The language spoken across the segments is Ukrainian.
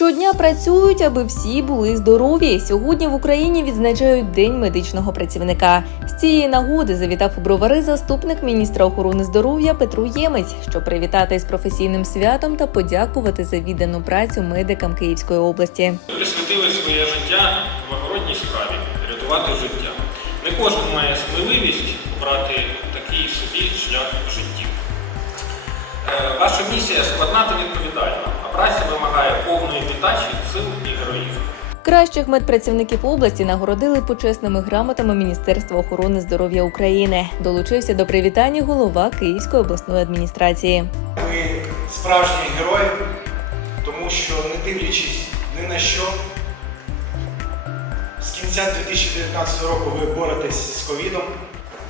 Щодня працюють, аби всі були здорові. Сьогодні в Україні відзначають День медичного працівника. З цієї нагоди завітав у бровари заступник міністра охорони здоров'я Петру Ємець, щоб привітати з професійним святом та подякувати за віддану працю медикам Київської області. присвятили своє життя благородній справі рятувати життя. Не кожен має сміливість обрати такий собі шлях в житті. Е, Ваша місія складна та відповідальна, праця вимагає повної віддачі, сил і героїзму. Кращих медпрацівників області нагородили почесними грамотами Міністерства охорони здоров'я України. Долучився до привітання голова Київської обласної адміністрації. Ви справжній герой, тому що не дивлячись ні на що, з кінця 2019 року ви боретесь з ковідом.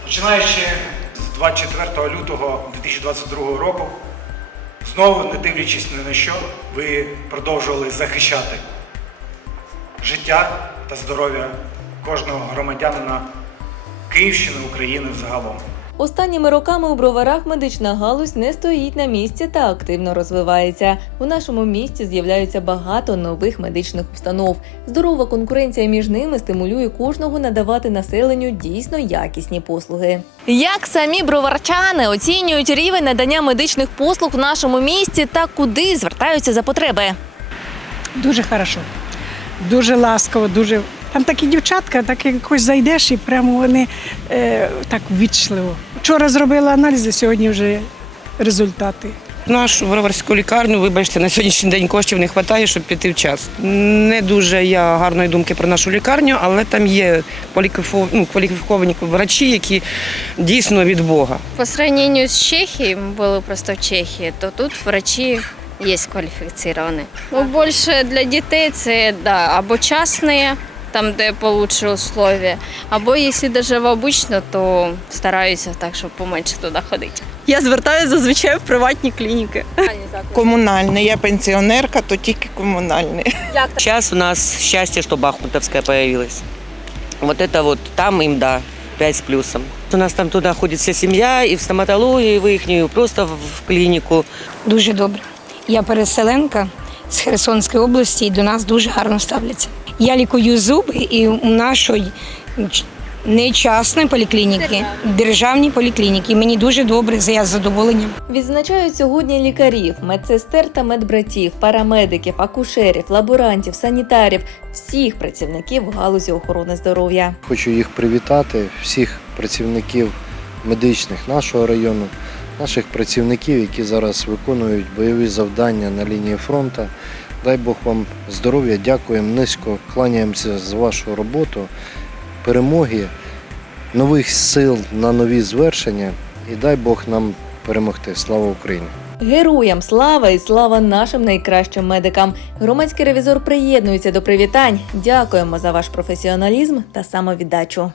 Починаючи з 24 лютого 2022 року, знову не дивлячись ні на що, ви продовжували захищати життя та здоров'я кожного громадянина Київщини, України взагалом. Останніми роками у броварах медична галузь не стоїть на місці та активно розвивається. У нашому місті з'являються багато нових медичних установ. Здорова конкуренція між ними стимулює кожного надавати населенню дійсно якісні послуги. Як самі броварчани оцінюють рівень надання медичних послуг в нашому місті та куди звертаються за потреби? Дуже хорошо, дуже ласково, дуже. Там такі дівчатка, так якось зайдеш і прямо вони е, так ввічливо. Вчора зробила аналізи, сьогодні вже результати. Нашу броварську лікарню, вибачте, на сьогоднішній день коштів не вистачає, щоб піти в час. Не дуже я гарної думки про нашу лікарню, але там є кваліфіко- ну, кваліфіковані врачі, які дійсно від Бога. По сравнению с Чехией, мы были просто в Чехии, то тут врачи есть квалифицированные. Ну, больше для дітей це да, або частные, там, де получше условия, або якщо даже в обычно, то стараюся так, щоб поменше туди ходити. Я звертаюся зазвичай в приватні клініки. Коммунальный. Я пенсионерка, то тільки коммунальный. Сейчас у нас счастье, что Бахмутовская появилась. Вот это вот там им да, 5 с плюсом. У нас там туда ходит вся семья, и в стоматологию, и в ихнюю, просто в в клинику. Дуже добре. Я переселенка з Херсонської області і до нас дуже гарно ставляться. Я лікую зуби і у нашої ч- не частної поліклініки, державній поліклініки. Мені дуже добре, я з задоволенням. Відзначають сьогодні лікарів, медсестер та медбратів, парамедиків, акушерів, лаборантів, санітарів, всіх працівників галузі охорони здоров'я. Хочу їх привітати, всіх працівників медичних нашого району, наших працівників, які зараз виконують бойові завдання на лінії фронту. Дай Бог вам здоров'я, дякуємо низько, кланяємося за вашу роботу, перемоги, нових сил на нові звершення і дай Бог нам перемогти. Слава Україні! Героям слава і слава нашим найкращим медикам. Громадський ревізор приєднується до привітань. Дякуємо за ваш професіоналізм та самовіддачу.